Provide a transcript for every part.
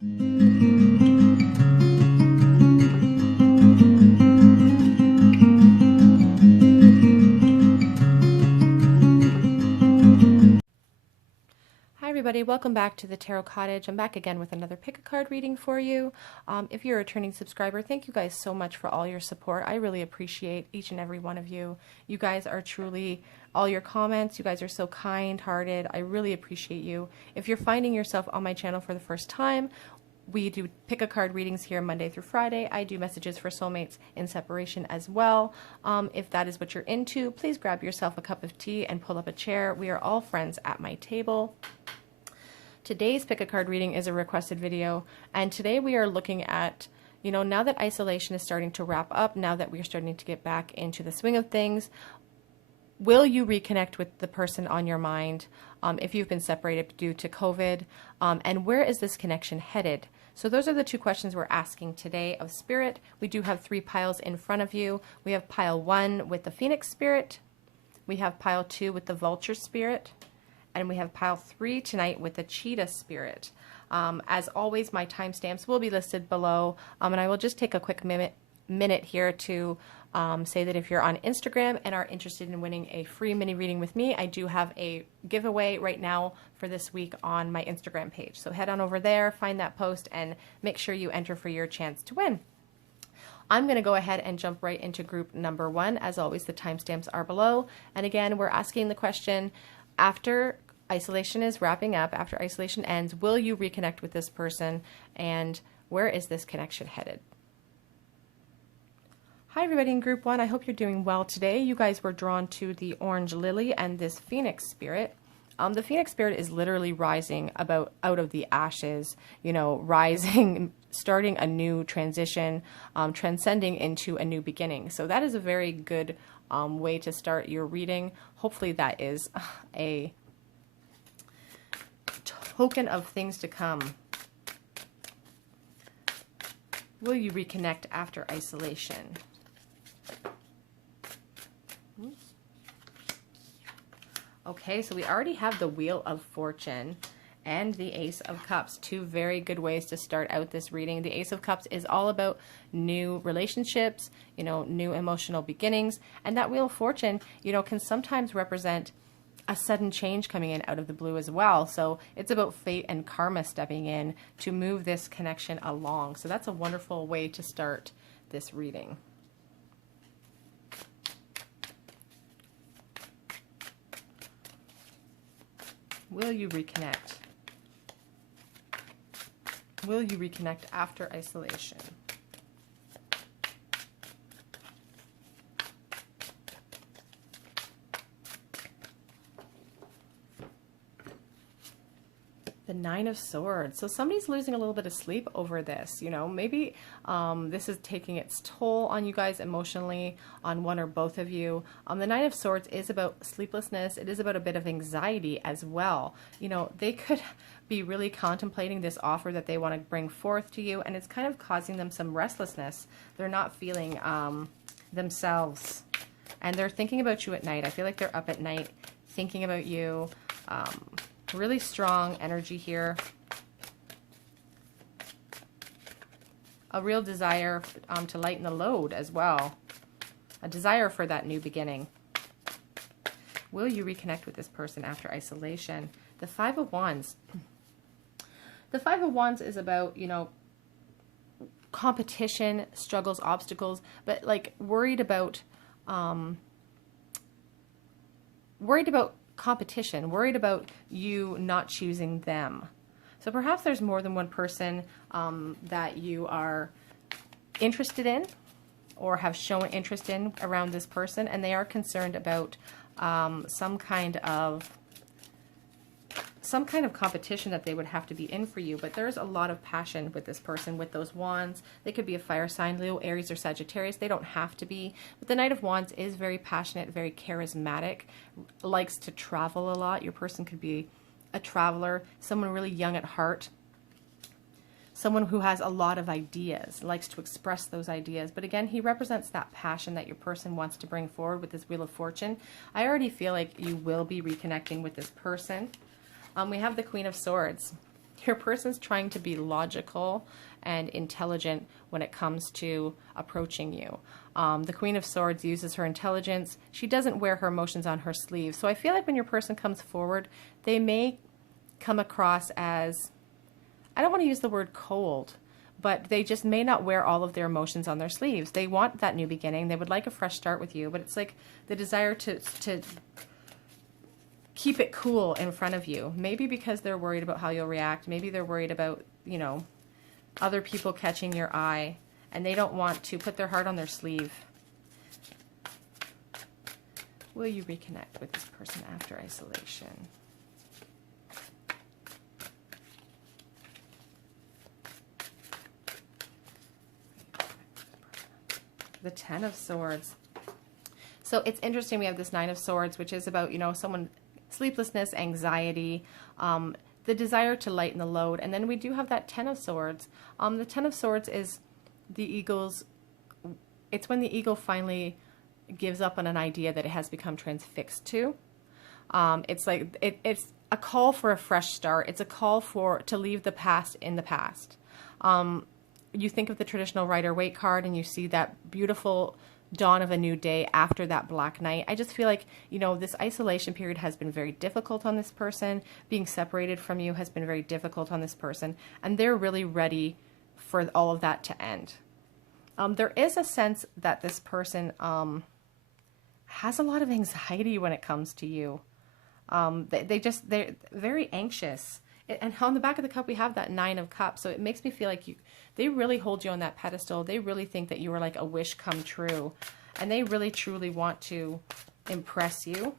Hi everybody, welcome back to the Tarot Cottage. I'm back again with another pick a card reading for you. If you're a returning subscriber, thank you guys so much for all your support. I really appreciate each and every one of you. You guys are truly, all your comments, you guys are so kind-hearted. I really appreciate you. If you're finding yourself on my channel for the first time, we do pick a card readings here Monday through Friday. I do messages for soulmates in separation as well. If that is what you're into, please grab yourself a cup of tea and pull up a chair. We are all friends at my table. Today's pick a card reading is a requested video, and today we are looking at, you know, now that isolation is starting to wrap up, now that we're starting to get back into the swing of things, will you reconnect with the person on your mind if you've been separated due to COVID? And where is this connection headed? So those are the two questions we're asking today of Spirit. We do have 3 piles in front of you. We have pile 1 with the Phoenix Spirit. We have pile 2 with the Vulture Spirit. And we have pile 3 tonight with the Cheetah Spirit. As always, my timestamps will be listed below. And I will just take a quick minute here to say that if you're on Instagram and are interested in winning a free mini reading with me, I do have a giveaway right now for this week on my Instagram page. So head on over there, find that post, and make sure you enter for your chance to win. I'm going to go ahead and jump right into group number 1. As always, the timestamps are below. And again, we're asking the question, after isolation is wrapping up, after isolation ends, will you reconnect with this person, and where is this connection headed? Hi everybody in group 1, I hope you're doing well today. You guys were drawn to the Orange Lily and this Phoenix Spirit. The Phoenix Spirit is literally rising out of the ashes, you know, rising, starting a new transition, transcending into a new beginning. So that is a very good way to start your reading. Hopefully that is a token of things to come. Will you reconnect after isolation? Okay, so we already have the Wheel of Fortune and the Ace of Cups. 2 very good ways to start out this reading. The Ace of Cups is all about new relationships, you know, new emotional beginnings. And that Wheel of Fortune, you know, can sometimes represent a sudden change coming in out of the blue as well. So it's about fate and karma stepping in to move this connection along. So that's a wonderful way to start this reading. Will you reconnect? Will you reconnect after isolation? The 9 of Swords. So somebody's losing a little bit of sleep over this, you know, maybe this is taking its toll on you guys emotionally, on one or both of you. The 9 of Swords is about sleeplessness. It is about a bit of anxiety as well. You know, they could be really contemplating this offer that they want to bring forth to you, and it's kind of causing them some restlessness. They're not feeling themselves, and they're thinking about you at night. I feel like they're up at night thinking about you. Really strong energy here. A real desire to lighten the load as well. A desire for that new beginning. Will you reconnect with this person after isolation? The 5 of Wands. The 5 of Wands is about, you know, competition, struggles, obstacles, but like worried about competition, worried about you not choosing them. So perhaps there's more than one person that you are interested in or have shown interest in around this person, and they are concerned about some kind of competition that they would have to be in for you. But there's a lot of passion with this person, with those wands. They could be a fire sign, Leo, Aries, or Sagittarius. They don't have to be. But the Knight of Wands is very passionate, very charismatic, likes to travel a lot. Your person could be a traveler, someone really young at heart, someone who has a lot of ideas, likes to express those ideas. But again, he represents that passion that your person wants to bring forward with this Wheel of Fortune. I already feel like you will be reconnecting with this person. We have the Queen of Swords. your person's trying to be logical and intelligent when it comes to approaching you. The Queen of Swords uses her intelligence. She doesn't wear her emotions on her sleeve. So I feel like when your person comes forward, they may come across as, I don't want to use the word cold, but they just may not wear all of their emotions on their sleeves. They want that new beginning. They would like a fresh start with you, but it's like the desire to keep it cool in front of you. Maybe because they're worried about how you'll react. Maybe they're worried about, you know, other people catching your eye, and they don't want to put their heart on their sleeve. Will you reconnect with this person after isolation? The Ten of Swords. So it's interesting, we have this Nine of Swords, which is about, you know, someone, sleeplessness, anxiety, the desire to lighten the load. And then we do have that Ten of Swords. The Ten of Swords is the eagle's, it's when the eagle finally gives up on an idea that it has become transfixed to. It's like, it's a call for a fresh start. It's a call to leave the past in the past. You think of the traditional Rider-Waite card and you see that beautiful dawn of a new day after that black night. I just feel like, you know, this isolation period has been very difficult on this person. Being separated from you has been very difficult on this person. And they're really ready for all of that to end. There is a sense that this person has a lot of anxiety when it comes to you. They're very anxious. And on the back of the cup, we have that Nine of Cups. So it makes me feel like they really hold you on that pedestal. They really think that you are like a wish come true. And they really, truly want to impress you.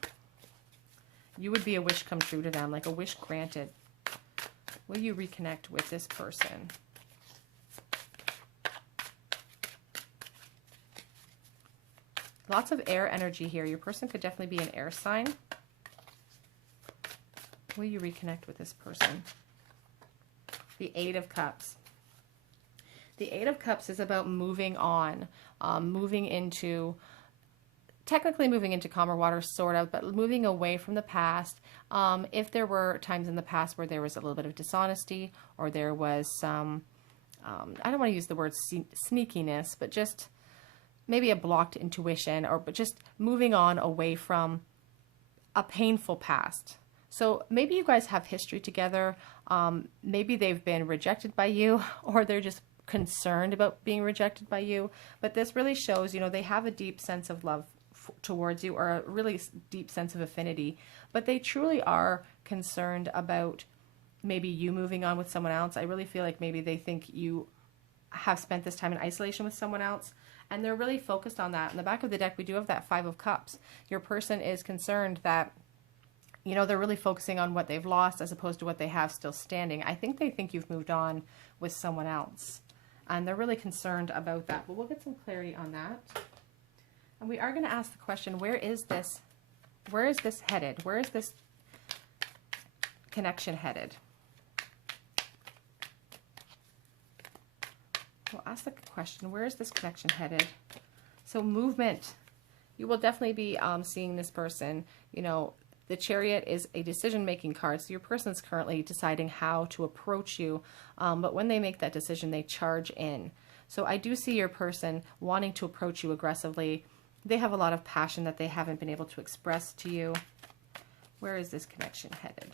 You would be a wish come true to them, like a wish granted. Will you reconnect with this person? Lots of air energy here. Your person could definitely be an air sign. Will you reconnect with this person? The Eight of Cups. The Eight of Cups is about moving on, technically moving into calmer waters, sort of, but moving away from the past. If there were times in the past where there was a little bit of dishonesty, or there was some, I don't want to use the word sneakiness, but just maybe a blocked intuition, but just moving on away from a painful past. So maybe you guys have history together. Maybe they've been rejected by you, or they're just concerned about being rejected by you. But this really shows, you know, they have a deep sense of love towards you, or a really deep sense of affinity. But they truly are concerned about maybe you moving on with someone else. I really feel like maybe they think you have spent this time in isolation with someone else, and they're really focused on that. In the back of the deck, we do have that Five of Cups. Your person is concerned that, you know, they're really focusing on what they've lost as opposed to what they have still standing. I think they think you've moved on with someone else, and they're really concerned about that. But we'll get some clarity on that. And we are going to ask the question, where is this headed? Where is this connection headed? We'll ask the question, where is this connection headed? So movement. You will definitely be seeing this person. You know, the Chariot is a decision-making card, so your person's currently deciding how to approach you, but when they make that decision, they charge in. So I do see your person wanting to approach you aggressively. They have a lot of passion that they haven't been able to express to you. Where is this connection headed?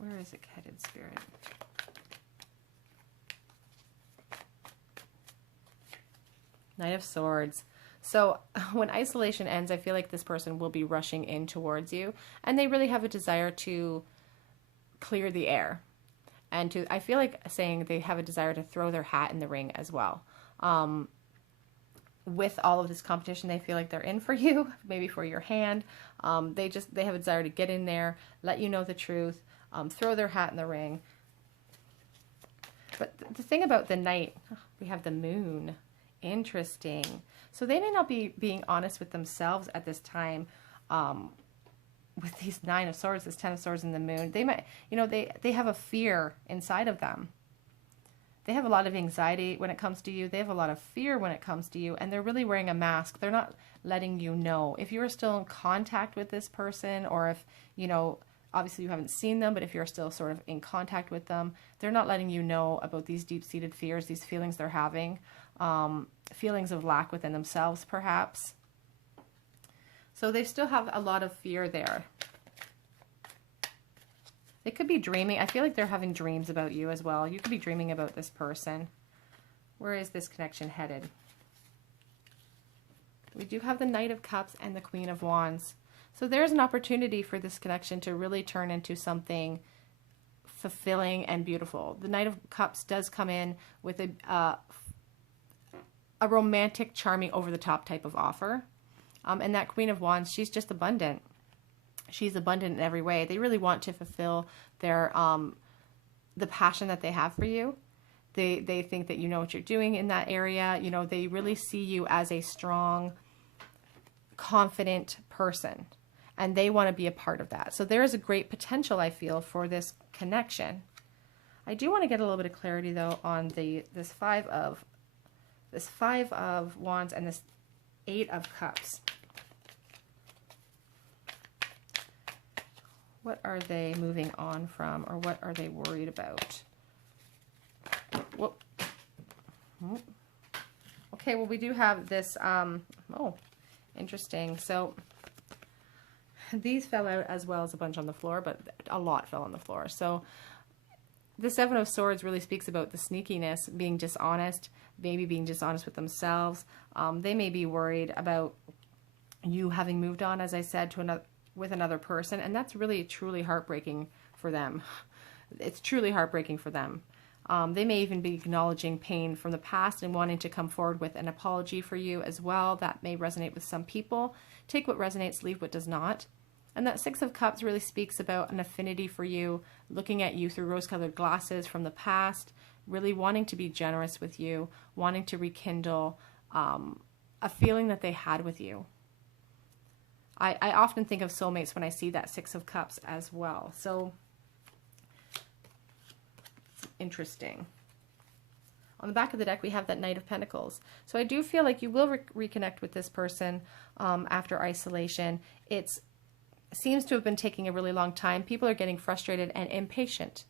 Where is it headed, Spirit? Knight of Swords. So when isolation ends, I feel like this person will be rushing in towards you, and they really have a desire to clear the air. And I feel like saying they have a desire to throw their hat in the ring as well. With all of this competition, they feel like they're in for you, maybe for your hand. They have a desire to get in there, let you know the truth, throw their hat in the ring. But the thing about the Knight, we have the Moon. Interesting. So they may not be being honest with themselves at this time, with these Nine of Swords, this Ten of Swords, and the Moon. They might, you know, they have a fear inside of them. They have a lot of anxiety when it comes to you. They have a lot of fear when it comes to you, and they're really wearing a mask. They're not letting you know. If you're still in contact with this person, or if, you know, obviously you haven't seen them, but if you're still sort of in contact with them, they're not letting you know about these deep-seated fears, these feelings they're having, feelings of lack within themselves, perhaps. So they still have a lot of fear there. They could be dreaming. I feel like they're having dreams about you as well. You could be dreaming about this person. Where is this connection headed? We do have the Knight of Cups and the Queen of Wands. So there's an opportunity for this connection to really turn into something fulfilling and beautiful. The Knight of Cups does come in with a romantic, charming, over-the-top type of offer. And that Queen of Wands, she's just abundant. She's abundant in every way. They really want to fulfill their the passion that they have for you. They think that you know what you're doing in that area. You know, they really see you as a strong, confident person, and they want to be a part of that. So there is a great potential, I feel, for this connection. I do want to get a little bit of clarity though on this five of Wands and this Eight of Cups. What are they moving on from, or what are they worried about? Whoop. Okay, well, we do have this, oh, interesting. So these fell out as well as a bunch on the floor, but a lot fell on the floor. So the Seven of Swords really speaks about the sneakiness, being dishonest, maybe being dishonest with themselves. They may be worried about you having moved on, as I said, with another person, and that's really truly heartbreaking for them. It's truly heartbreaking for them. They may even be acknowledging pain from the past and wanting to come forward with an apology for you as well. That may resonate with some people. Take what resonates, leave what does not. And that Six of Cups really speaks about an affinity for you, looking at you through rose-colored glasses from the past, really wanting to be generous with you, wanting to rekindle a feeling that they had with you. I often think of soulmates when I see that Six of Cups as well. So it's interesting. On the back of the deck, we have that Knight of Pentacles. So I do feel like you will reconnect with this person after isolation. It seems to have been taking a really long time. People are getting frustrated and impatient,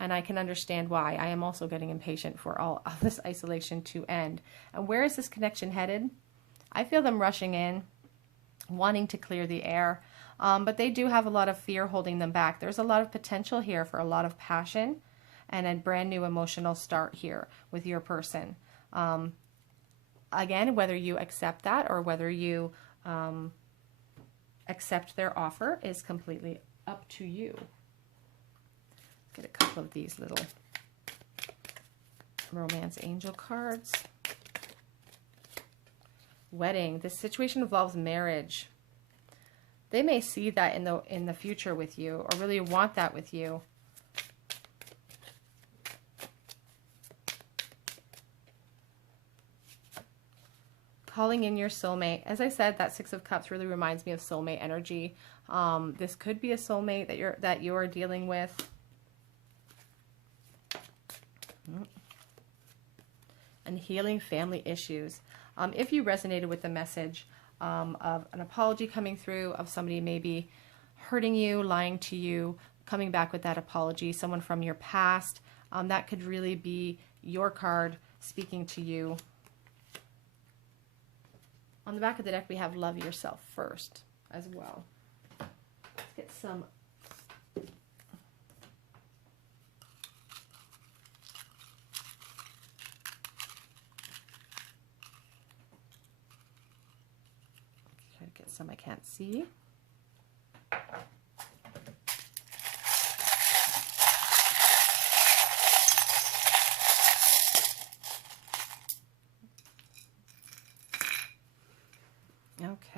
and I can understand why. I am also getting impatient for all of this isolation to end. And where is this connection headed? I feel them rushing in, wanting to clear the air, but they do have a lot of fear holding them back. There's a lot of potential here for a lot of passion and a brand new emotional start here with your person. Again, whether you accept that or whether you accept their offer is completely up to you. Let's get a couple of these little romance angel cards. Wedding. This situation involves marriage. They may see that in the future with you, or really want that with you. Calling in your soulmate. As I said, that Six of Cups really reminds me of soulmate energy. This could be a soulmate that you're dealing with. And healing family issues. If you resonated with the message of an apology coming through, of somebody maybe hurting you, lying to you, coming back with that apology, someone from your past, that could really be your card speaking to you. On the back of the deck, we have Love Yourself First as well. Let's get some. Try to get some I can't see.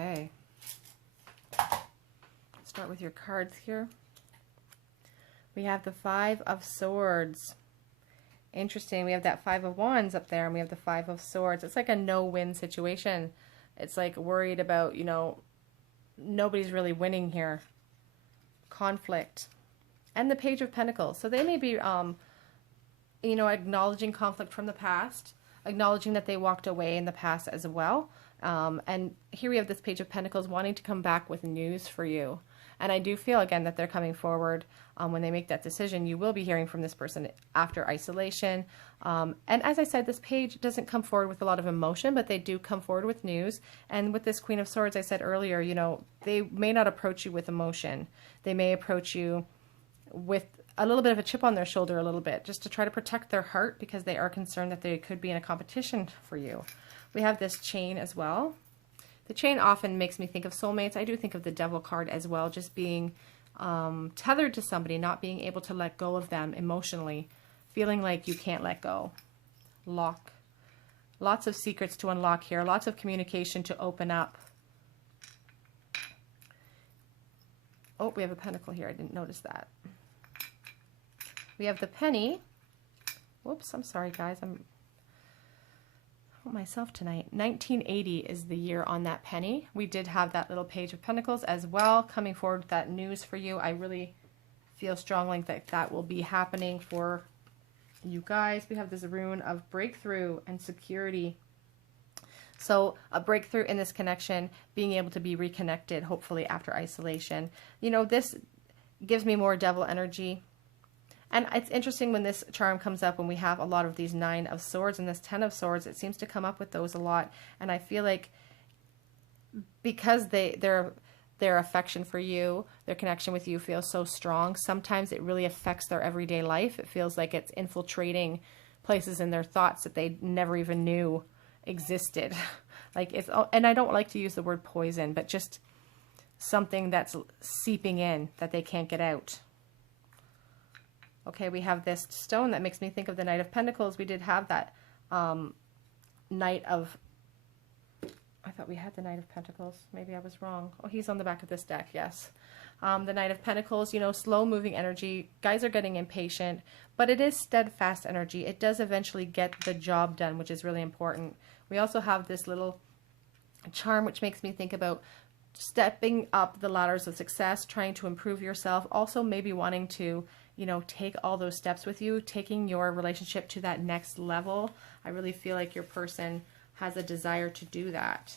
Okay. Start with your cards here. We have the Five of Swords. Interesting. We have that Five of Wands up there, and we have the Five of Swords. It's like a no-win situation. It's like worried about, you know, nobody's really winning here. Conflict. And the Page of Pentacles. So they may be, you know, acknowledging conflict from the past, acknowledging that they walked away in the past as well. And here we have this Page of Pentacles wanting to come back with news for you. And I do feel, again, that they're coming forward when they make that decision. You will be hearing from this person after isolation. And as I said, this page doesn't come forward with a lot of emotion, but they do come forward with news. And with this Queen of Swords, I said earlier, you know, they may not approach you with emotion. They may approach you with a little bit of a chip on their shoulder, a little bit, just to try to protect their heart, because they are concerned that they could be in a competition for you. We have this chain as well. The chain often makes me think of soulmates. I do think of the Devil card as well, just being tethered to somebody, not being able to let go of them emotionally, feeling like you can't let go. Lock. Lots of secrets to unlock here, lots of communication to open up. Oh, we have a pentacle here. I didn't notice that. We have the penny. Whoops, I'm sorry, guys. I'm myself tonight. 1980 is the year on that penny. We did have that little page of pentacles as well coming forward with that news for you. I really feel strongly that that will be happening for you guys. We have this rune of breakthrough and security. So a breakthrough in this connection, being able to be reconnected, hopefully after isolation. You know, this gives me more devil energy. And it's interesting when this charm comes up, when we have a lot of these 9 of Swords and this 10 of Swords, it seems to come up with those a lot. And I feel like because their affection for you, their connection with you feels so strong, sometimes it really affects their everyday life. It feels like it's infiltrating places in their thoughts that they never even knew existed. Like it's, and I don't like to use the word poison, but just something that's seeping in that they can't get out. Okay, we have this stone that makes me think of the Knight of Pentacles. We did have that Knight of... I thought we had the Knight of Pentacles. Maybe I was wrong. Oh, he's on the back of this deck, yes. The Knight of Pentacles, you know, slow-moving energy. Guys are getting impatient, but it is steadfast energy. It does eventually get the job done, which is really important. We also have this little charm, which makes me think about stepping up the ladders of success, trying to improve yourself. Also maybe wanting to, you know, take all those steps with you, taking your relationship to that next level. I really feel like your person has a desire to do that.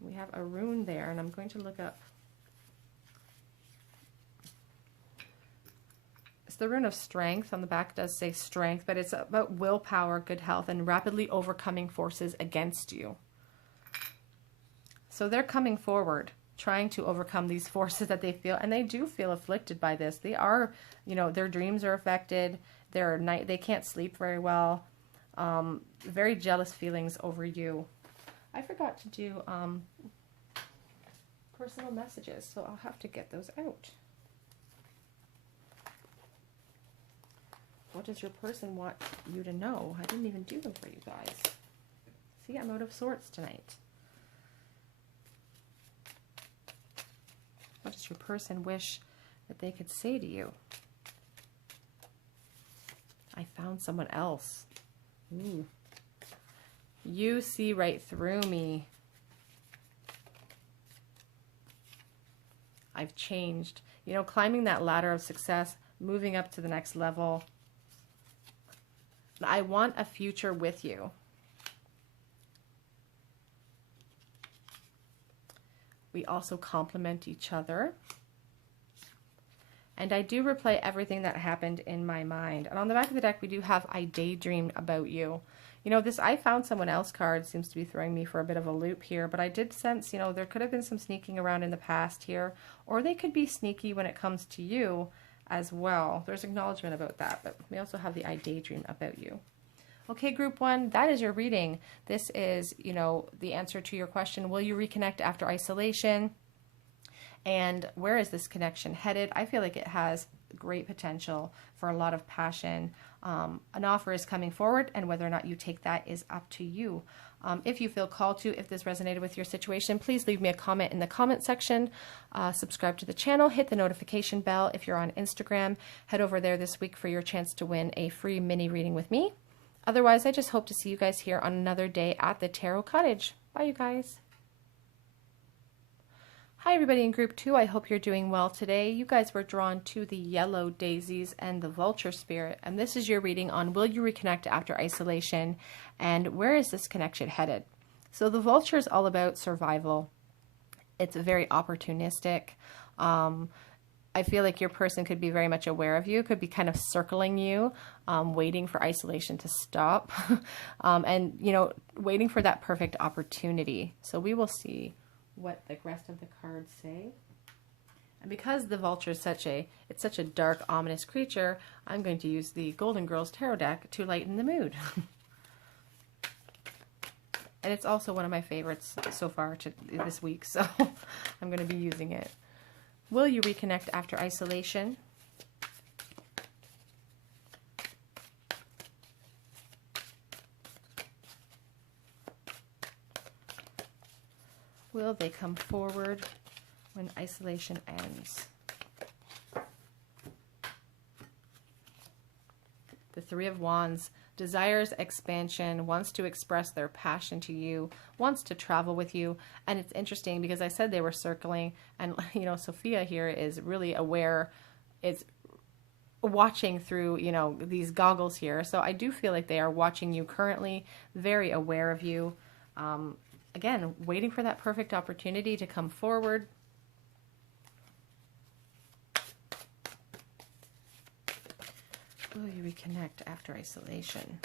We have a rune there, and I'm going to look up. It's the rune of strength. On the back does say strength, but it's about willpower, good health, and rapidly overcoming forces against you. So they're coming forward, trying to overcome these forces that they feel, and they do feel afflicted by this. They are, you know, their dreams are affected. They can't sleep very well. Very jealous feelings over you. I forgot to do personal messages, so I'll have to get those out. What does your person want you to know? I didn't even do them for you guys. See, I'm out of sorts tonight. What does your person wish that they could say to you? I found someone else. Ooh. You see right through me. I've changed. You know, climbing that ladder of success, moving up to the next level. I want a future with you. We also complement each other. And I do replay everything that happened in my mind. And on the back of the deck, we do have I daydreamed about you. You know, this I found someone else card seems to be throwing me for a bit of a loop here. But I did sense, you know, there could have been some sneaking around in the past here. Or they could be sneaky when it comes to you as well. There's acknowledgement about that. But we also have the I daydream about you. Okay, group one, that is your reading. This is, you know, the answer to your question. Will you reconnect after isolation? And where is this connection headed? I feel like it has great potential for a lot of passion. An offer is coming forward, and whether or not you take that is up to you. If you feel called to, if this resonated with your situation, please leave me a comment in the comment section. Subscribe to the channel, hit the notification bell. If you're on Instagram, head over there this week for your chance to win a free mini reading with me. Otherwise, I just hope to see you guys here on another day at the Tarot Cottage. Bye, you guys. Hi, everybody in group 2. I hope you're doing well today. You guys were drawn to the yellow daisies and the vulture spirit. And this is your reading on will you reconnect after isolation and where is this connection headed? So the vulture is all about survival. It's very opportunistic. I feel like your person could be very much aware of you, could be kind of circling you, waiting for isolation to stop, and, you know, waiting for that perfect opportunity. So we will see what the rest of the cards say. And because the vulture is such a dark, ominous creature, I'm going to use the Golden Girls Tarot deck to lighten the mood. And it's also one of my favorites so far this week, so I'm going to be using it. Will you reconnect after isolation? Will they come forward when isolation ends? The Three of Wands desires expansion, wants to express their passion to you, wants to travel with you. And it's interesting because I said they were circling, and, you know, Sophia here is really aware, is watching through, you know, these goggles here. So I do feel like they are watching you currently, very aware of you. Again, waiting for that perfect opportunity to come forward. Will you reconnect after isolation?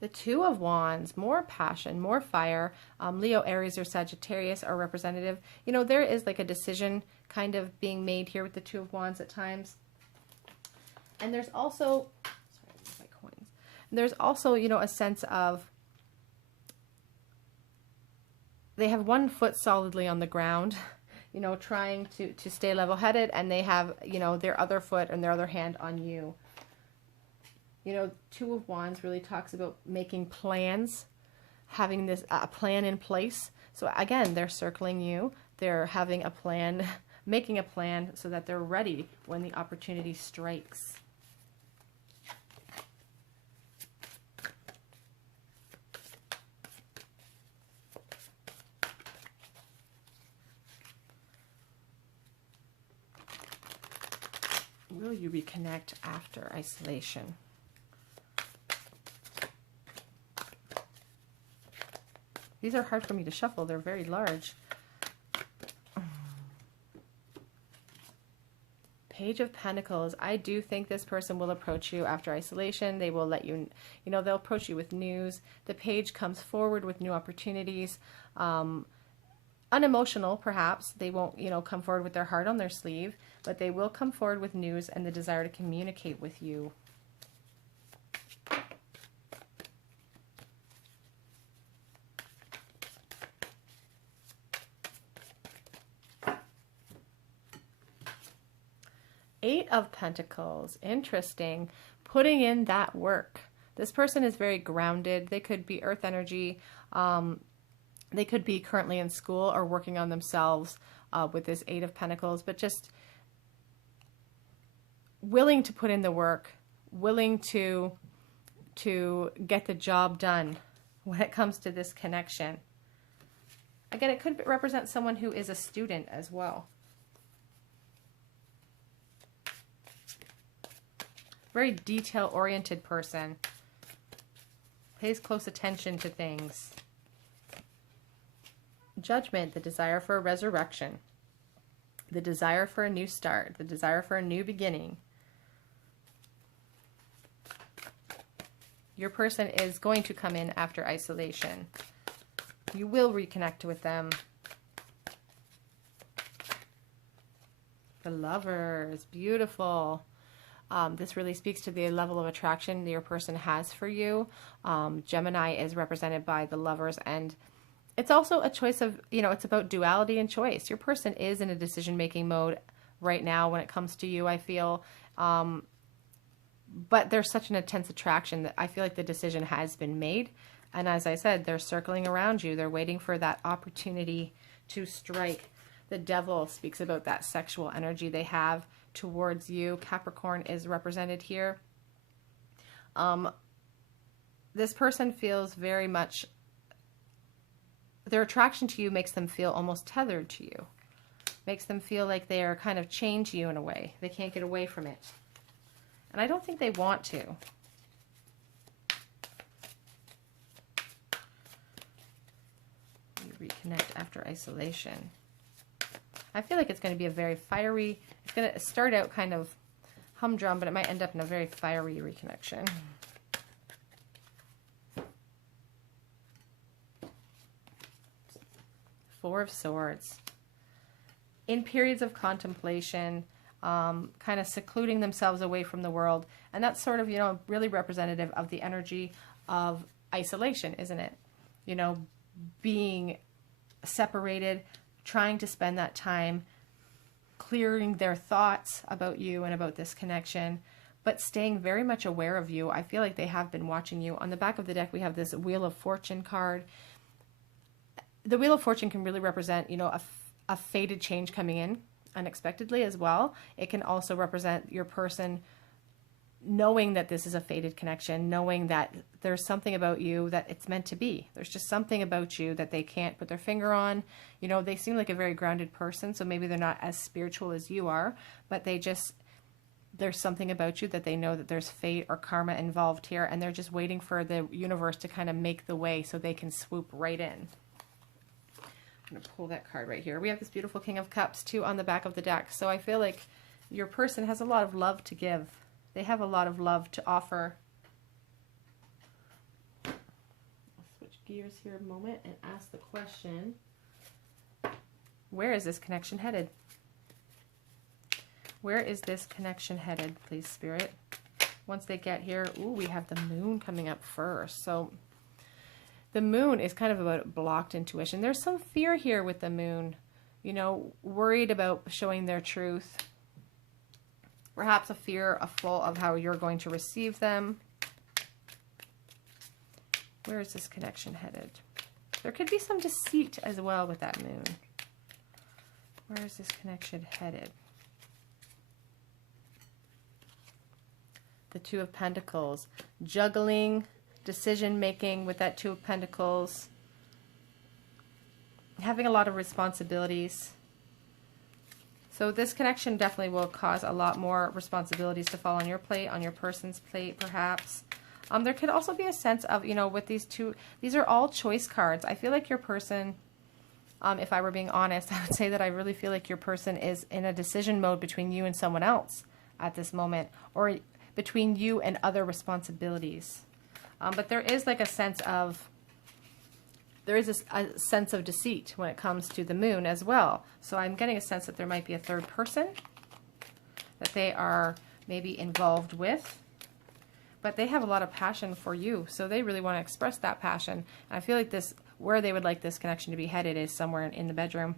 The Two of Wands, more passion, more fire. Leo, Aries, or Sagittarius are representative. You know, there is like a decision kind of being made here with the Two of Wands at times. And there's also, sorry, my coins. There's also, you know, a sense of they have one foot solidly on the ground, you know, trying to stay level-headed, and they have, you know, their other foot and their other hand on you. You know, Two of Wands really talks about making plans, having this plan in place. So again, they're circling you. They're having a plan, making a plan so that they're ready when the opportunity strikes. Will you reconnect after isolation? These are hard for me to shuffle. They're very large. Page of Pentacles. I do think this person will approach you after isolation. They will let you, you know, they'll approach you with news. The page comes forward with new opportunities. Unemotional, perhaps. They won't, you know, come forward with their heart on their sleeve, but they will come forward with news and the desire to communicate with you. Eight of Pentacles. Interesting. Putting in that work. This person is very grounded. They could be earth energy. They could be currently in school or working on themselves with this Eight of Pentacles, but just willing to put in the work, willing to get the job done when it comes to this connection. Again, it could represent someone who is a student as well. Very detail-oriented person. Pays close attention to things. Judgment, the desire for a resurrection. The desire for a new start. The desire for a new beginning. Your person is going to come in after isolation. You will reconnect with them. The Lovers, beautiful. This really speaks to the level of attraction your person has for you. Gemini is represented by the Lovers, and it's also a choice of, you know, it's about duality and choice. Your person is in a decision-making mode right now when it comes to you, I feel. But there's such an intense attraction that I feel like the decision has been made. And as I said, they're circling around you. They're waiting for that opportunity to strike. The Devil speaks about that sexual energy they have towards you. Capricorn is represented here. This person feels very much, their attraction to you makes them feel almost tethered to you. Makes them feel like they are kind of chained to you in a way. They can't get away from it. And I don't think they want to. reconnect after isolation. I feel like it's going to be a very fiery, it's going to start out kind of humdrum, but it might end up in a very fiery reconnection. Four of Swords. In periods of contemplation, kind of secluding themselves away from the world. And that's sort of, you know, really representative of the energy of isolation, isn't it? You know, being separated, trying to spend that time clearing their thoughts about you and about this connection, but staying very much aware of you. I feel like they have been watching you. On the back of the deck, we have this Wheel of Fortune card. The Wheel of Fortune can really represent, you know, a fated change coming in unexpectedly as well. It can also represent your person knowing that this is a fated connection, knowing that there's something about you that it's meant to be. There's just something about you that they can't put their finger on. You know, they seem like a very grounded person, so maybe they're not as spiritual as you are, but there's something about you that they know that there's fate or karma involved here, and they're just waiting for the universe to kind of make the way so they can swoop right in. I'm going to pull that card right here. We have this beautiful King of Cups too on the back of the deck. So I feel like your person has a lot of love to give. They have a lot of love to offer. I'll switch gears here a moment and ask the question, where is this connection headed? Where is this connection headed, please, Spirit? Once they get here, ooh, we have the Moon coming up first. So the Moon is kind of about blocked intuition. There's some fear here with the Moon, you know, worried about showing their truth. Perhaps a fear full of how you're going to receive them. Where is this connection headed? There could be some deceit as well with that Moon. Where is this connection headed? The Two of Pentacles. Juggling, decision-making with that Two of Pentacles. Having a lot of responsibilities. So this connection definitely will cause a lot more responsibilities to fall on your plate, on your person's plate, perhaps. There could also be a sense of, you know, with these two, these are all choice cards. I feel like your person, if I were being honest, I would say that I really feel like your person is in a decision mode between you and someone else at this moment, or between you and other responsibilities. But there is like a sense of, there is a sense of deceit when it comes to the Moon as well. So I'm getting a sense that there might be a third person that they are maybe involved with, but they have a lot of passion for you. So they really want to express that passion. And I feel like this, where they would like this connection to be headed is somewhere in the bedroom.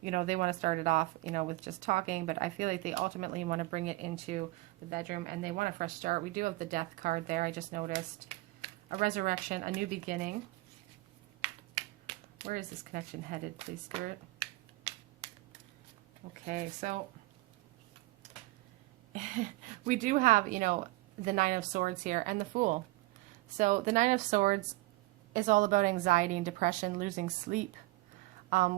You know, they want to start it off, you know, with just talking, but I feel like they ultimately want to bring it into the bedroom and they want a fresh start. We do have the Death card there, I just noticed. A resurrection, a new beginning. Where is this connection headed, please, Spirit? Okay, so we do have, you know, the Nine of Swords here and the Fool. So the Nine of Swords is all about anxiety and depression, losing sleep,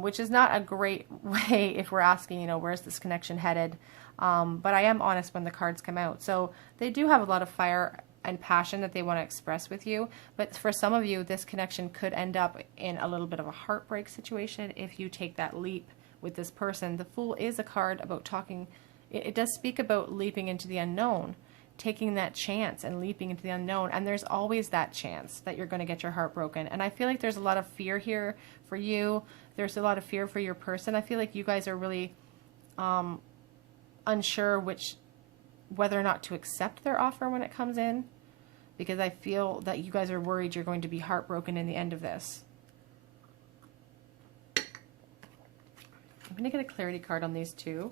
which is not a great way if we're asking, you know, where's this connection headed? But I am honest when the cards come out. So they do have a lot of fire and passion that they want to express with you. But for some of you, this connection could end up in a little bit of a heartbreak situation if you take that leap with this person. The Fool is a card about talking. It does speak about leaping into the unknown, taking that chance and leaping into the unknown. And there's always that chance that you're going to get your heart broken. And I feel like there's a lot of fear here for you. There's a lot of fear for your person. I feel like you guys are really unsure whether or not to accept their offer when it comes in, because I feel that you guys are worried you're going to be heartbroken in the end of this. I'm going to get a clarity card on these two.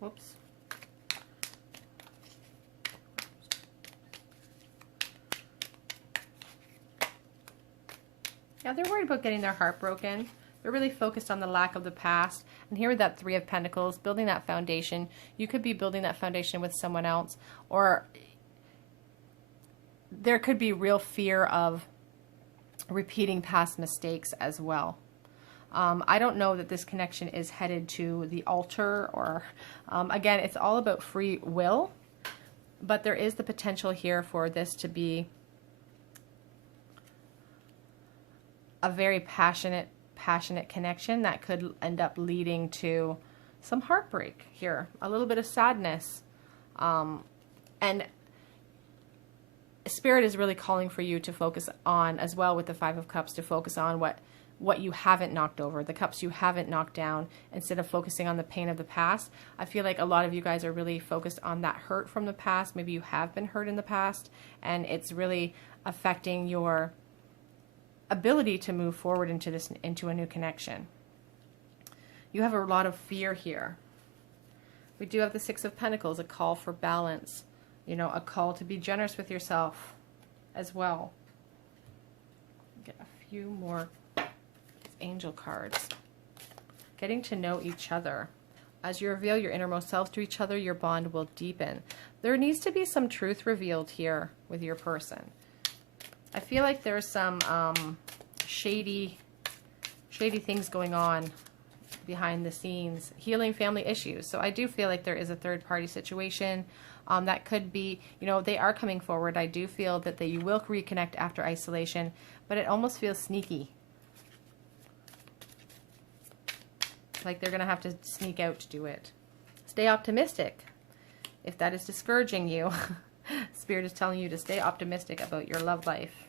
Whoops. Yeah, they're worried about getting their heart broken. They're really focused on the lack of the past. And here with that Three of Pentacles, building that foundation. You could be building that foundation with someone else, or there could be real fear of repeating past mistakes as well. I don't know that this connection is headed to the altar, or again, it's all about free will, but there is the potential here for this to be a very passionate connection that could end up leading to some heartbreak here, a little bit of sadness. And Spirit is really calling for you to focus on, as well with the Five of Cups, to focus on what you haven't knocked over, the cups you haven't knocked down, instead of focusing on the pain of the past. I feel like a lot of you guys are really focused on that hurt from the past. Maybe you have been hurt in the past, and it's really affecting your ability to move forward into a new connection. You have a lot of fear here. We do have the Six of Pentacles, a call for balance, you know, a call to be generous with yourself as well. Get a few more angel cards. Getting to know each other. As you reveal your innermost self to each other, your bond will deepen. There needs to be some truth revealed here with your person. I feel like there's some shady things going on behind the scenes. Healing family issues. So I do feel like there is a third party situation. That could be, you know, they are coming forward. I do feel that you will reconnect after isolation, but it almost feels sneaky. Like they're going to have to sneak out to do it. Stay optimistic. If that is discouraging you, Spirit is telling you to stay optimistic about your love life.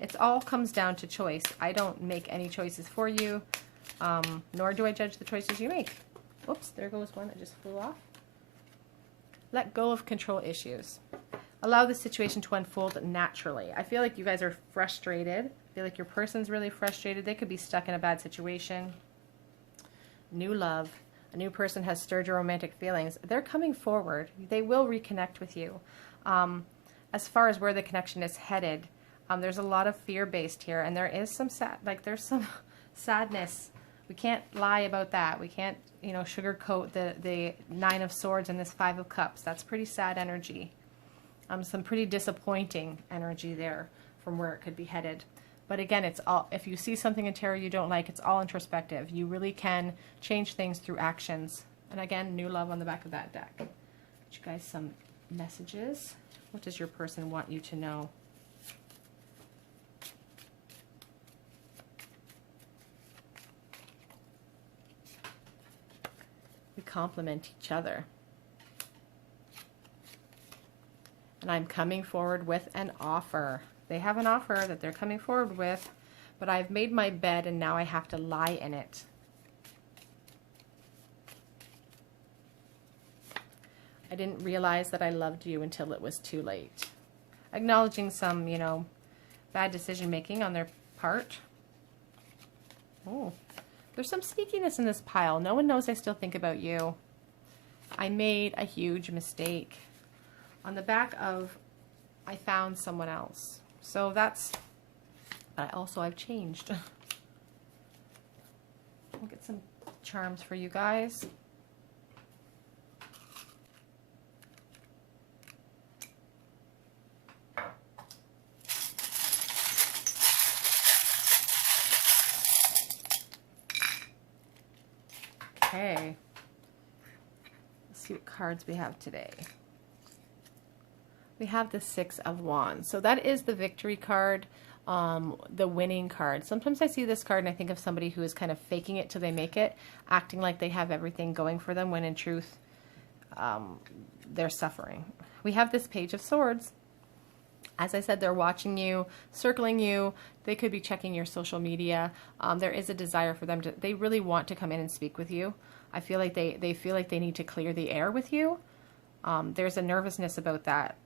It all comes down to choice. I don't make any choices for you, nor do I judge the choices you make. Oops, there goes one that just flew off. Let go of control issues. Allow the situation to unfold naturally. I feel like you guys are frustrated. I feel like your person's really frustrated. They could be stuck in a bad situation. New love. A new person has stirred your romantic feelings. They're coming forward. They will reconnect with you. As far as where the connection is headed, there's a lot of fear-based here, and there is some there's some sadness. We can't lie about that. We can't, you know, sugarcoat the Nine of Swords and this Five of Cups. That's pretty sad energy. Some pretty disappointing energy there from where it could be headed. But again, it's all, if you see something in tarot you don't like, it's all introspective. You really can change things through actions. And again, new love on the back of that deck. Get you guys some messages. What does your person want you to know? We complement each other. And I'm coming forward with an offer. They have an offer that they're coming forward with, but I've made my bed and now I have to lie in it. I didn't realize that I loved you until it was too late. Acknowledging some, you know, bad decision making on their part. Oh, there's some sneakiness in this pile. No one knows I still think about you. I made a huge mistake. On the back of, I found someone else. So that's, but I've changed. I'll get some charms for you guys. Okay. Let's see what cards we have today. We have the Six of Wands. So that is the victory card, the winning card. Sometimes I see this card and I think of somebody who is kind of faking it till they make it, acting like they have everything going for them when in truth they're suffering. We have this Page of Swords. As I said, they're watching you, circling you. They could be checking your social media. There is a desire for them to, they really want to come in and speak with you. I feel like they feel like they need to clear the air with you. There's a nervousness about that.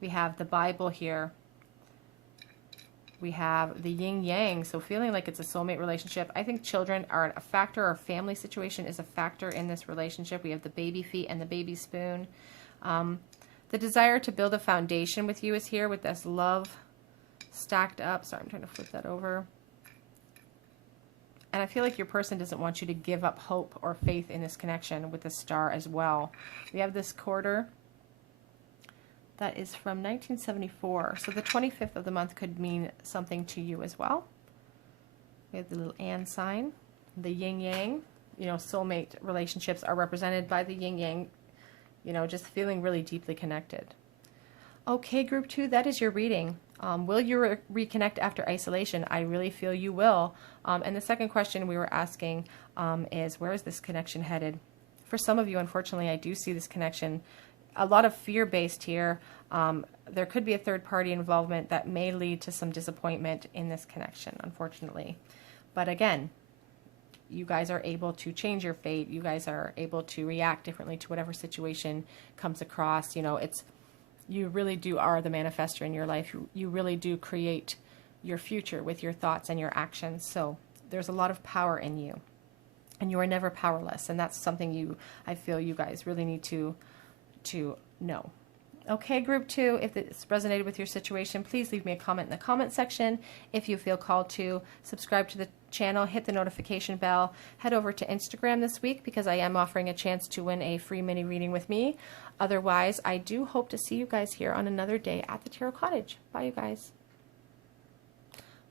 We have the Bible here. We have the yin yang, so feeling like it's a soulmate relationship. I think children are a factor, or family situation is a factor in this relationship. We have the baby feet and the baby spoon. The desire to build a foundation with you is here with this love stacked up. Sorry, I'm trying to flip that over. And I feel like your person doesn't want you to give up hope or faith in this connection with the Star as well. We have this quarter. That is from 1974. So the 25th of the month could mean something to you as well. We have the little and sign. The yin yang. You know, soulmate relationships are represented by the yin yang. You know, just feeling really deeply connected. Okay, group 2, that is your reading. Will you reconnect after isolation? I really feel you will. And the second question we were asking is, where is this connection headed? For some of you, unfortunately, I do see this connection. A lot of fear-based here. There could be a third-party involvement that may lead to some disappointment in this connection, unfortunately. But again, you guys are able to change your fate. You guys are able to react differently to whatever situation comes across. You know, you really are the manifestor in your life. You really do create your future with your thoughts and your actions. So there's a lot of power in you, and you are never powerless. And that's something I feel you guys really need to know. Okay, group 2, if this resonated with your situation, please leave me a comment in the comment section. If you feel called to, subscribe to the channel, hit the notification bell, head over to Instagram this week because I am offering a chance to win a free mini reading with me. Otherwise, I do hope to see you guys here on another day at the Tarot Cottage. Bye, you guys.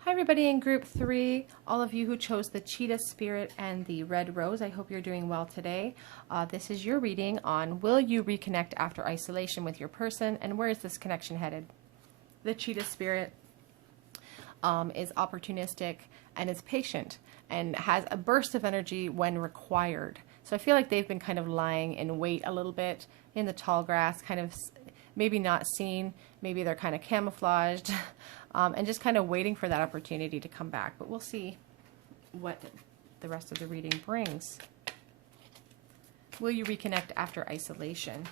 Hi, everybody in group 3, all of you who chose the Cheetah Spirit and the Red Rose. I hope you're doing well today. This is your reading on, will you reconnect after isolation with your person, and where is this connection headed? The Cheetah Spirit is opportunistic and is patient and has a burst of energy when required. So I feel like they've been kind of lying in wait a little bit in the tall grass, kind of maybe not seen, maybe they're kind of camouflaged, and just kind of waiting for that opportunity to come back. But we'll see what the rest of the reading brings. Will you reconnect after isolation?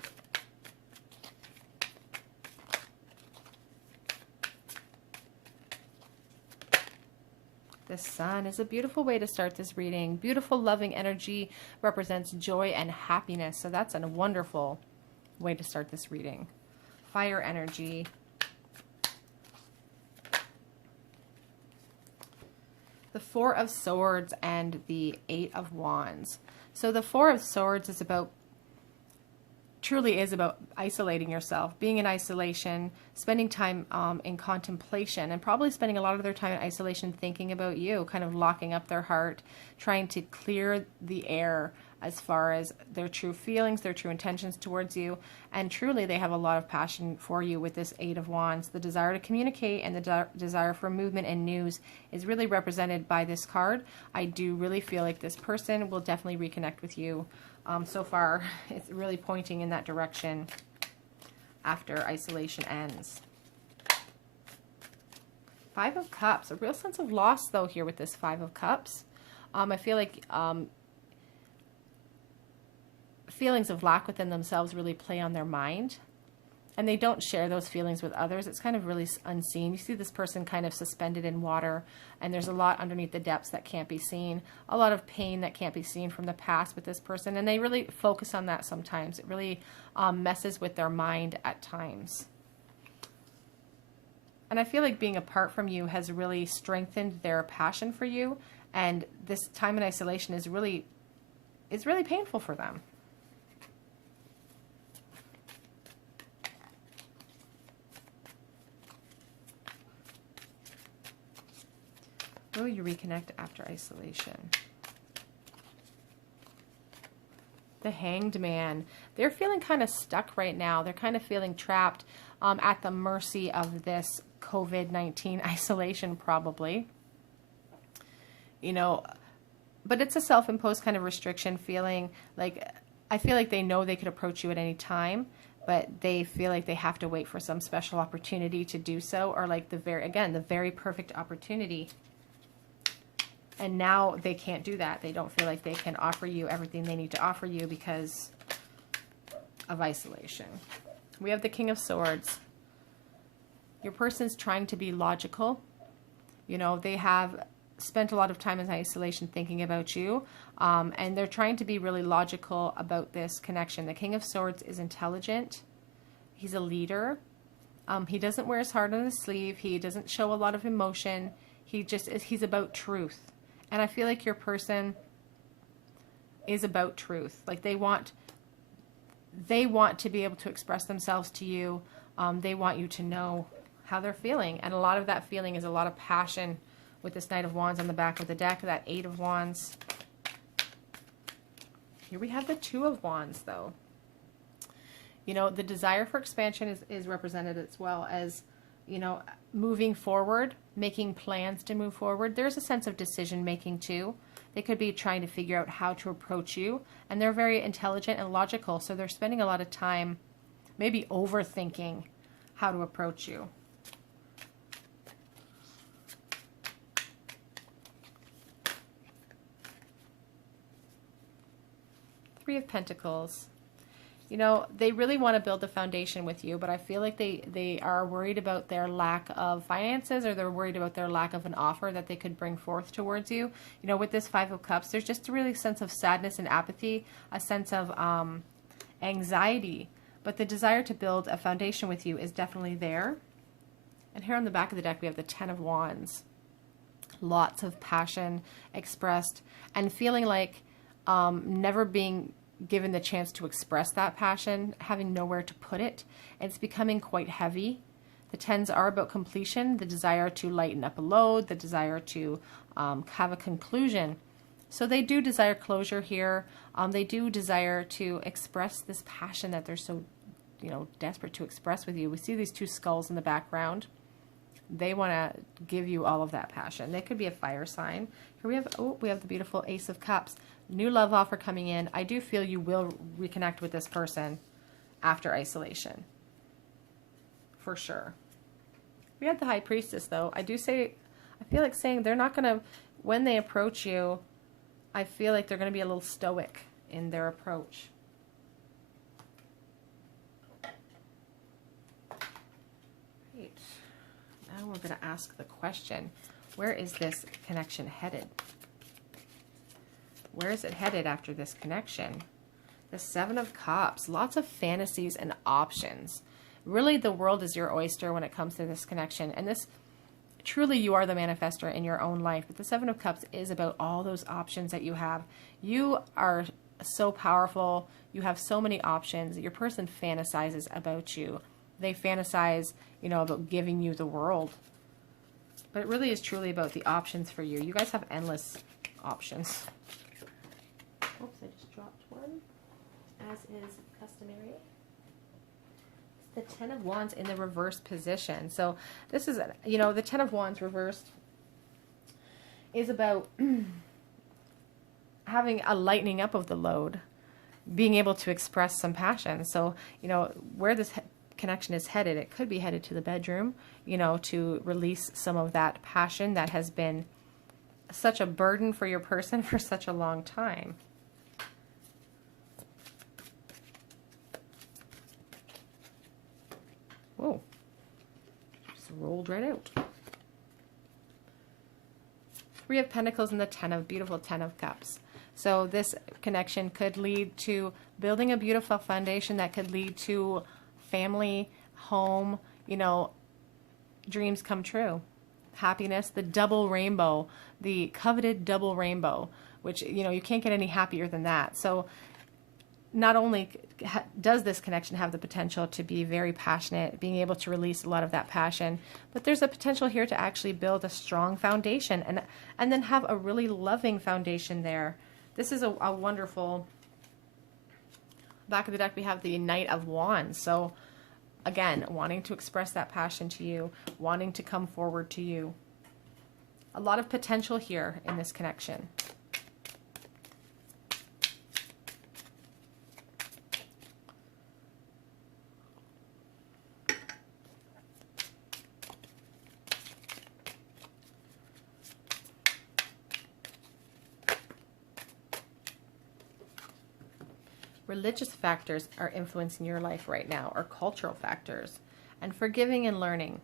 The Sun is a beautiful way to start this reading. Beautiful, loving energy represents joy and happiness. So that's a wonderful way to start this reading. Fire energy. The Four of Swords and the Eight of Wands. So the Four of Swords is truly about isolating yourself, being in isolation, spending time in contemplation, and probably spending a lot of their time in isolation thinking about you, kind of locking up their heart, trying to clear the air as far as their true feelings, their true intentions towards you. And truly, they have a lot of passion for you with this Eight of Wands. The desire to communicate and the desire for movement and news is really represented by this card. I do really feel like this person will definitely reconnect with you. So far, it's really pointing in that direction after isolation ends. Five of Cups. A real sense of loss, though, here with this Five of Cups. I feel like feelings of lack within themselves really play on their mind, and they don't share those feelings with others. It's kind of really unseen. You see this person kind of suspended in water, and there's a lot underneath the depths that can't be seen, a lot of pain that can't be seen from the past with this person, and they really focus on that sometimes. It really messes with their mind at times. And I feel like being apart from you has really strengthened their passion for you, and this time in isolation is really painful for them. Will you reconnect after isolation? The Hanged Man. They're feeling kind of stuck right now. They're kind of feeling trapped at the mercy of this COVID-19 isolation, probably. You know, but it's a self-imposed kind of restriction, feeling like, I feel like they know they could approach you at any time, but they feel like they have to wait for some special opportunity to do so, or like the very perfect opportunity. And now they can't do that. They don't feel like they can offer you everything they need to offer you because of isolation. We have the King of Swords. Your person's trying to be logical. You know, they have spent a lot of time in isolation thinking about you, and they're trying to be really logical about this connection. The King of Swords is intelligent. He's a leader. He doesn't wear his heart on his sleeve. He doesn't show a lot of emotion. He's about truth. And I feel like your person is about truth. Like they want to be able to express themselves to you. They want you to know how they're feeling. And a lot of that feeling is a lot of passion with this Knight of Wands on the back of the deck, that Eight of Wands. Here we have the Two of Wands, though. You know, the desire for expansion is represented as well as you know, moving forward, making plans to move forward. There's a sense of decision making too. They could be trying to figure out how to approach you, and they're very intelligent and logical, so they're spending a lot of time maybe overthinking how to approach you. Three of Pentacles. You know, they really want to build a foundation with you, but I feel like they are worried about their lack of finances, or they're worried about their lack of an offer that they could bring forth towards you. You know, with this Five of Cups, there's just a really sense of sadness and apathy, a sense of anxiety, but the desire to build a foundation with you is definitely there. And here on the back of the deck, we have the Ten of Wands. Lots of passion expressed, and feeling like never being given the chance to express that passion, having nowhere to put it. It's becoming quite heavy. The tens are about completion, the desire to lighten up a load, the desire to have a conclusion. So they do desire closure here. They do desire to express this passion that they're so, you know, desperate to express with you. We see these two skulls in the background. They want to give you all of that passion. They could be a fire sign. Here we have the beautiful Ace of Cups. New love offer coming in. I do feel you will reconnect with this person after isolation. For sure. We had the High Priestess, though. I feel like saying they're not going to, when they approach you, I feel like they're going to be a little stoic in their approach. Right. Now we're going to ask the question, where is this connection headed? Where is it headed after this connection? The Seven of Cups, lots of fantasies and options. Really, the world is your oyster when it comes to this connection. And this, truly, you are the manifestor in your own life. But the Seven of Cups is about all those options that you have. You are so powerful. You have so many options. Your person fantasizes about you. They fantasize, you know, about giving you the world. But it really is truly about the options for you. You guys have endless options. Oops, I just dropped one, as is customary. It's the Ten of Wands in the reverse position. So this is, you know, the Ten of Wands reversed is about having a lightening up of the load, being able to express some passion. So, you know, where this connection is headed, it could be headed to the bedroom, you know, to release some of that passion that has been such a burden for your person for such a long time. Whoa, just rolled right out. Three of Pentacles and the beautiful Ten of Cups. So this connection could lead to building a beautiful foundation that could lead to family, home, you know, dreams come true. Happiness, the double rainbow, the coveted double rainbow, which, you know, you can't get any happier than that. So not only does this connection have the potential to be very passionate, being able to release a lot of that passion, but there's a potential here to actually build a strong foundation and then have a really loving foundation there. This is a wonderful, back of the deck we have the Knight of Wands. So again, wanting to express that passion to you, wanting to come forward to you. A lot of potential here in this connection. Religious factors are influencing your life right now, or cultural factors, and forgiving and learning.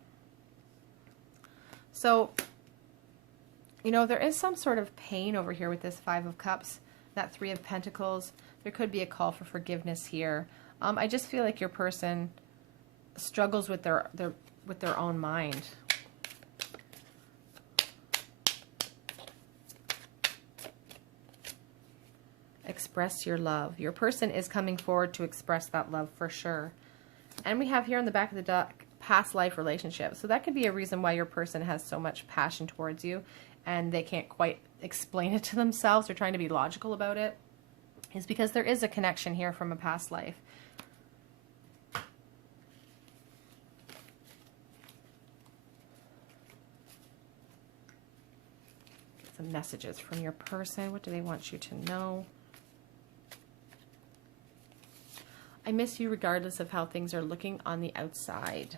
So, you know, there is some sort of pain over here with this Five of Cups, that Three of Pentacles. There could be a call for forgiveness here. I just feel like your person struggles with their own mind. Express your love. Your person is coming forward to express that love for sure. And we have here on the back of the deck, past life relationship. So that could be a reason why your person has so much passion towards you and they can't quite explain it to themselves. They're trying to be logical about it. Is because there is a connection here from a past life. Some messages from your person. What do they want you to know? I miss you regardless of how things are looking on the outside.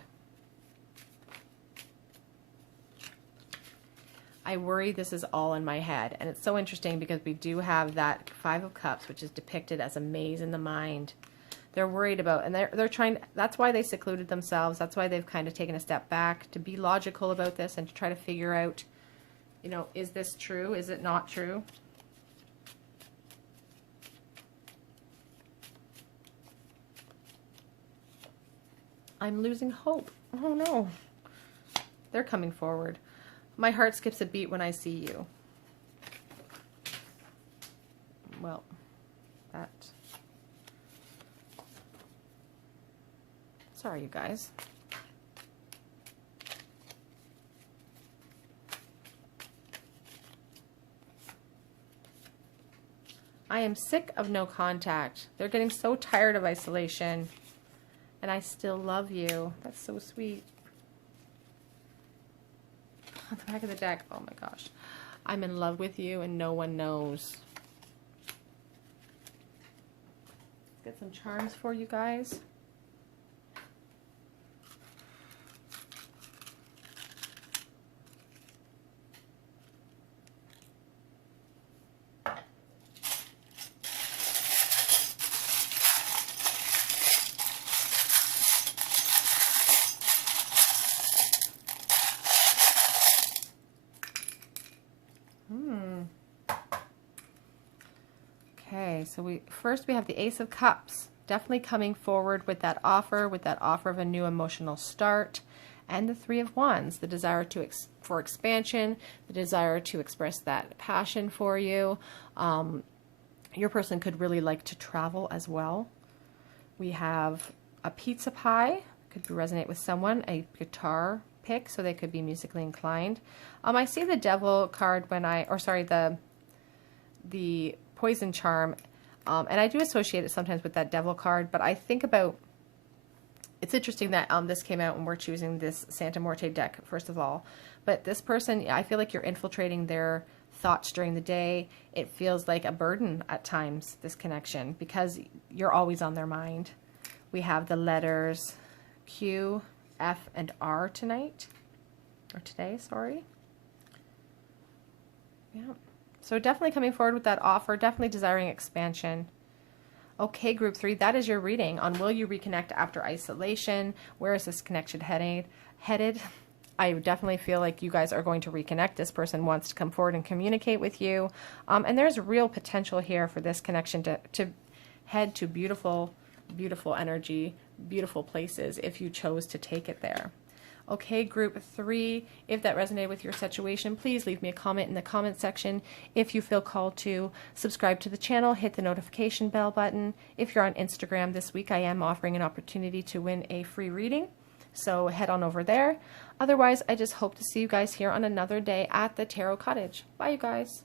I worry this is all in my head. And it's so interesting because we do have that Five of Cups, which is depicted as a maze in the mind. They're worried about, and they're trying, that's why they secluded themselves. That's why they've kind of taken a step back to be logical about this and to try to figure out, you know, is this true? Is it not true? I'm losing hope. Oh no. They're coming forward. My heart skips a beat when I see you. Well, that. Sorry, you guys. I am sick of no contact. They're getting so tired of isolation. And I still love you. That's so sweet. On the back of the deck, oh my gosh. I'm in love with you and no one knows. Let's get some charms for you guys. Okay, so we have the Ace of Cups, definitely coming forward with that offer of a new emotional start, and the Three of Wands, the desire for expansion, the desire to express that passion for you. Your person could really like to travel as well. We have a pizza pie, could resonate with someone, a guitar pick, so they could be musically inclined. I see the Devil card when the Poison charm, and I do associate it sometimes with that Devil card, but I think about, it's interesting that this came out when we're choosing this Santa Muerte deck, first of all, but this person, I feel like you're infiltrating their thoughts during the day. It feels like a burden at times, this connection, because you're always on their mind. We have the letters Q, F, and R tonight, or today, sorry. Yeah. So definitely coming forward with that offer, definitely desiring expansion. Okay, group 3, that is your reading on will you reconnect after isolation? Where is this connection headed? I definitely feel like you guys are going to reconnect. This person wants to come forward and communicate with you. And there's real potential here for this connection to head to beautiful, beautiful energy, beautiful places if you chose to take it there. Okay, group 3, if that resonated with your situation, please leave me a comment in the comment section. If you feel called to, subscribe to the channel, hit the notification bell button. If you're on Instagram this week, I am offering an opportunity to win a free reading, so head on over there. Otherwise, I just hope to see you guys here on another day at the Tarot Cottage. Bye, you guys.